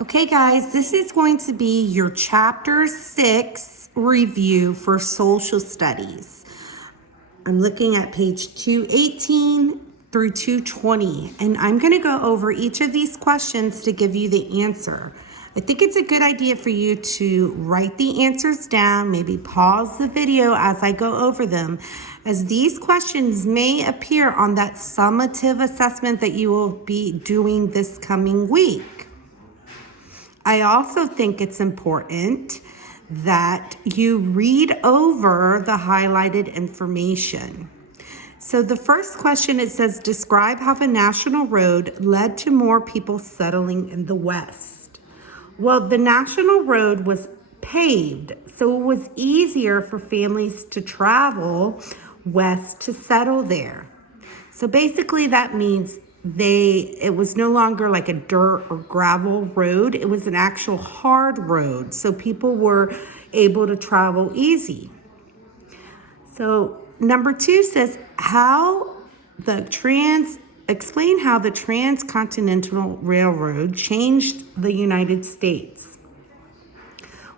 Okay, guys, this is going to be your Chapter 6 review for social studies. I'm looking at page 218 through 220, and I'm going to go over each of these questions to give you the answer. I think it's a good idea for you to write the answers down, maybe pause the video as I go over them, as these questions may appear on that summative assessment that you will be doing this coming week. I also think it's important that you read over the highlighted information. So the first question, it says, describe how the national road led to more people settling in the West. Well, the national road was paved, so it was easier for families to travel west to settle there. So basically that means it was no longer like a dirt or gravel road. It was an actual hard road. So people were able to travel easy. So number 2 says explain how the Transcontinental Railroad changed the United States.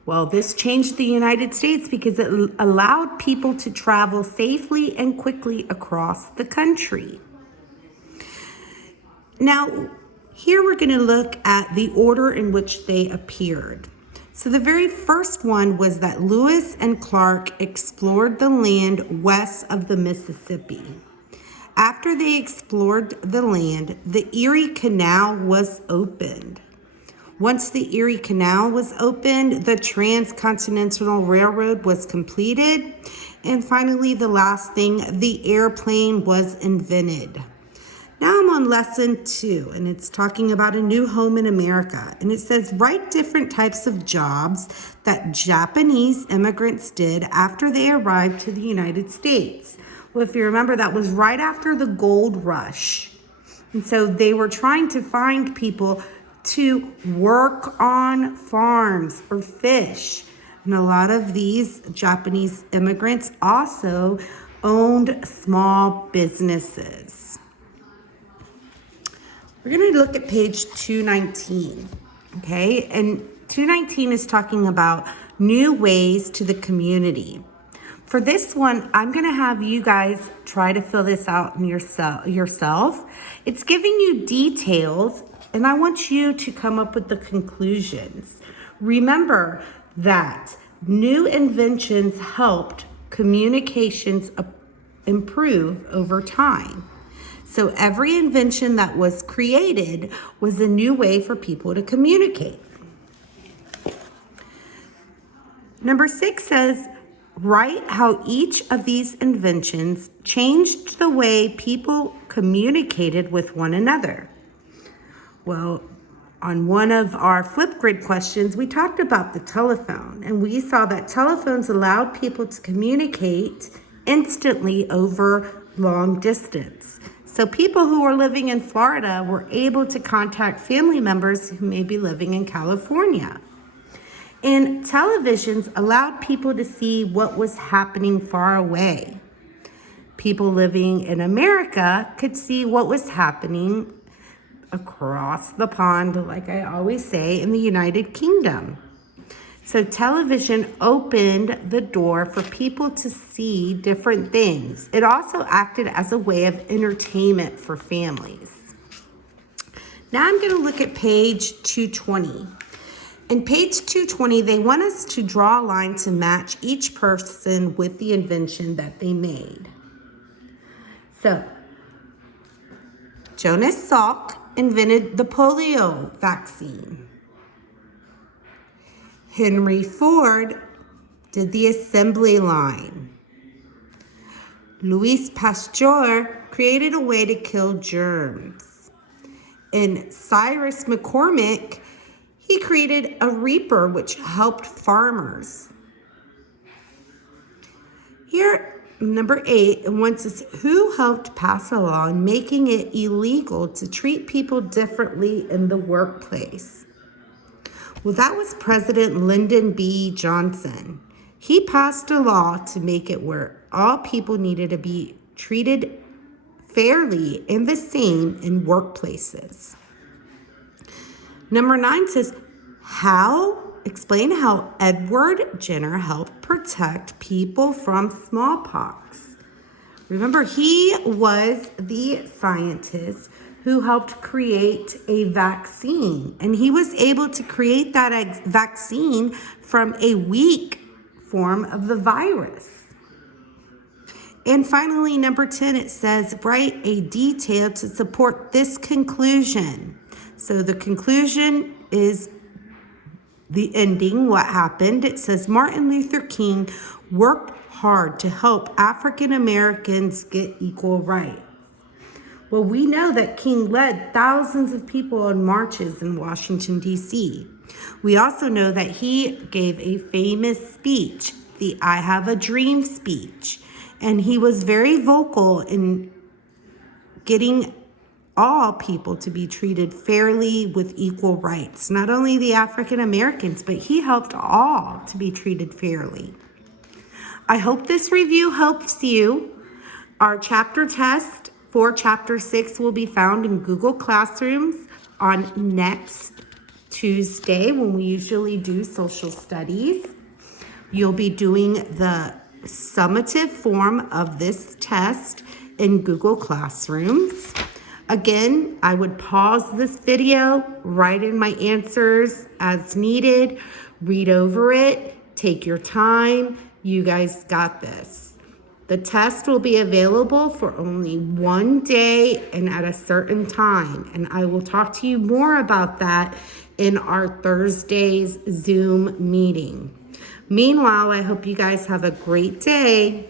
Well, this changed the United States because it allowed people to travel safely and quickly across the country. Now, here we're going to look at the order in which they appeared. So the very first one was that Lewis and Clark explored the land west of the Mississippi. After they explored the land, the Erie Canal was opened. Once the Erie Canal was opened, the Transcontinental Railroad was completed. And finally, the last thing, the airplane was invented. Now I'm on lesson 2, and it's talking about a new home in America. And it says, write different types of jobs that Japanese immigrants did after they arrived to the United States. Well, if you remember, that was right after the gold rush. And so they were trying to find people to work on farms or fish. And a lot of these Japanese immigrants also owned small businesses. We're going to look at page 219, okay? And 219 is talking about new ways to the community. For this one, I'm going to have you guys try to fill this out yourself. It's giving you details, and I want you to come up with the conclusions. Remember that new inventions helped communications improve over time. So every invention that was created was a new way for people to communicate. Number 6 says, write how each of these inventions changed the way people communicated with one another. Well, on one of our flip grid questions, we talked about the telephone, and we saw that telephones allowed people to communicate instantly over long distance. So people who were living in Florida were able to contact family members who may be living in California. And televisions allowed people to see what was happening far away. People living in America could see what was happening across the pond, like I always say, in the United Kingdom. So television opened the door for people to see different things. It also acted as a way of entertainment for families. Now I'm going to look at page 220. In page 220, they want us to draw a line to match each person with the invention that they made. So, Jonas Salk invented the polio vaccine. Henry Ford did the assembly line. Louis Pasteur created a way to kill germs. And Cyrus McCormick, he created a reaper which helped farmers. Here, number 8, it wants to see who helped pass a law making it illegal to treat people differently in the workplace. Well, that was President Lyndon B. Johnson. He passed a law to make it where all people needed to be treated fairly and the same in workplaces. Number 9 says, Explain how Edward Jenner helped protect people from smallpox. Remember, he was the scientist who helped create a vaccine, and he was able to create that vaccine from a weak form of the virus. And finally, number 10, it says, write a detail to support this conclusion. So the conclusion is the ending, what happened. It says Martin Luther King worked hard to help African Americans get equal rights. Well, we know that King led thousands of people on marches in Washington, D.C. We also know that he gave a famous speech, the I Have a Dream speech, and he was very vocal in getting all people to be treated fairly with equal rights. Not only the African Americans, but he helped all to be treated fairly. I hope this review helps you. Our chapter test for chapter 6 will be found in Google Classrooms on next Tuesday when we usually do social studies. You'll be doing the summative form of this test in Google Classrooms. Again, I would pause this video, write in my answers as needed, read over it, take your time. You guys got this. The test will be available for only one day and at a certain time, and I will talk to you more about that in our Thursday's Zoom meeting. Meanwhile, I hope you guys have a great day.